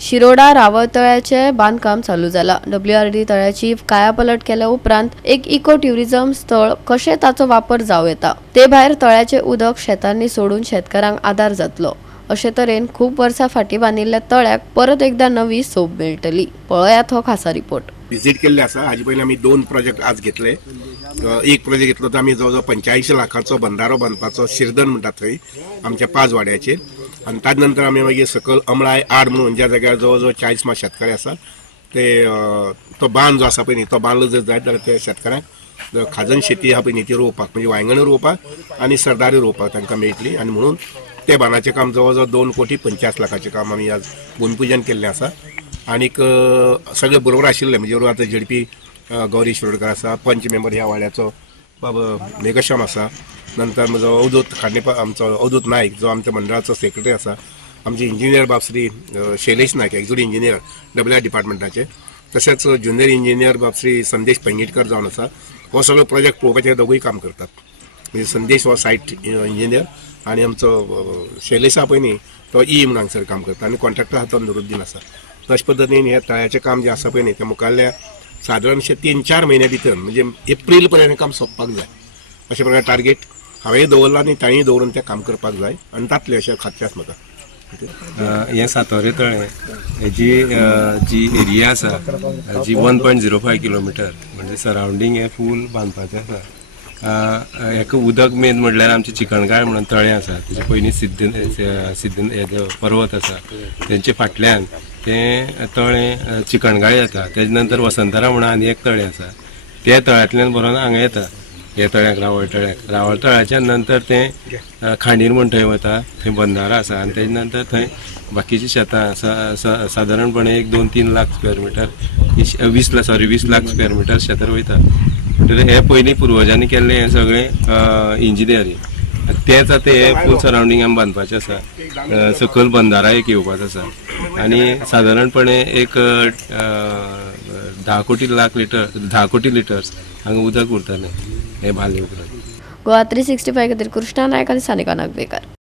शिरोडा रावळ तळ्याचे बांधकाम चालू जाला। WRD तळ्याची कायापलट केल्या उपरांत एक इको ट्युरिझम स्थळ कशें ताचो वापर जावं येता। ते भायर तळ्याचे उदक शेतांनी सोडून शेतकारांक आधार जातलो। अशे तरेन खूप वर्सां फाटीं बांदिल्ल्या तळ्याक परत एकदा नवी सोब मेळटली। पळयात हो खासा रिपोर्ट। विजिट केल्ले आसा। हाजे पयलीं आमी 2 प्रोजेक्ट आज घेतले। एक प्रोजेक्ट घेतलो तो आमी जवळ 85 लाखाचो बंधारो बांदपाचो शिरदन म्हणटा थंय आमच्या 5 वाड्याचेर, आनी ताजे नंतर आमी मागीर सकयल अमळाय आड म्हणून ज्या जाग्यार जवळ 40 शेतकरी आसा ते तो बांद जो आसा पळय न्ही तो बांदलो जर जायत जाल्यार त्या शेतकऱ्यांक खाजन शेती आहा पळय न्ही ती रोवपाक म्हणजे वांयगण रोवपाक आनी सरदारी रोवपाक तांकां मेळटली। आनी म्हणून ते बांदाचें काम जवळ 2,50 लाखाचें काम आमी आज भूमिपूजन केल्लें आसा। आनीक सगळे बरोबर आशिल्ले म्हणजे आतां झेडपी गौरी शिरोडकर आसा, पंच मेंबर ह्या वाड्याचो मेघश्याम आसा, नंतर म्हजो अवधूत खांडेपार आमचो अवधूत नायक जो आमच्या मंडळाचो सेक्रेटरी आसा, आमचे इंजिनियर बाबश्री शैलेश नायक एक्झिक्युटिव्ह इंजिनियर WR डिपार्टमेंटाचे, तशेंच ज्युनियर इंजिनियर बाबश्री संदेश पेंगीटकर जावन आसा। हो सगळो प्रोजेक्ट पळोवपाचें दोगूय काम करतात। म्हणजे संदेश हो सायट इंजिनियर आनी आमचो शैलेश आहा पळय न्ही तो म्हणून हांगसर काम करता आनी कॉन्ट्रॅक्टर आहा तो नूरुद्दीन आसा। तशे पद्दतीन हे तळ्याचें काम जें आसा पळय न्ही तें मुखाल्ल्या सादारणशे 3-4 म्हयन्या भितर म्हणजे एप्रील पर्यंत काम सोंपपाक जाय अशें प्रकारे टार्गेट हांवें दवरला आनी तांणी दवरून तें काम करपाक जाय आनी जातलें अशें खात्री आसा म्हाका। हें सातोरे तळें जी एरिया आसा जी 1.05 किलोमिटर म्हणजे सरावंडींग हें फूल बांदपाचें आसा। हेका उदक मेन म्हणल्यार आमचें चिकणगाळ म्हणून तळें आसा, तेजे पयलीं सिद्धन हेजो पर्वत आसा, तेंचे फाटल्यान तें तळें चिकणगाळी येता। तेजे नंतर वसंतरा म्हणून आनी एक तळें आसा, त्या तळ्यांतल्यान बरोवन हांगा येता हे तळ्याक रावळ तळ्याच्या नंतर तें खांडीर म्हूण थंय वता, थंय बंधारो आसा आनी तेजे नंतर थंय बाकीची शेतां सादारणपणे 1-2-3 lakh square meter 20 lakh square meter शेतां वयता। म्हणटकीर हे पयलीं पुर्वजांनी केल्लें हें सगळें इंजिनियरींग, तेच आतां हे फूल सरावंडींग आमी बांदपाचें आसा। सकयल बंधारा एक येवपाचो आसा आनी सादारणपणे एक 10 कोटी लिटर्स हांगा उदक उरतलें हें बांदले उपरांत। गोवा 365 खातीर कृष्णा नायक आनी सानिका नागवेकर।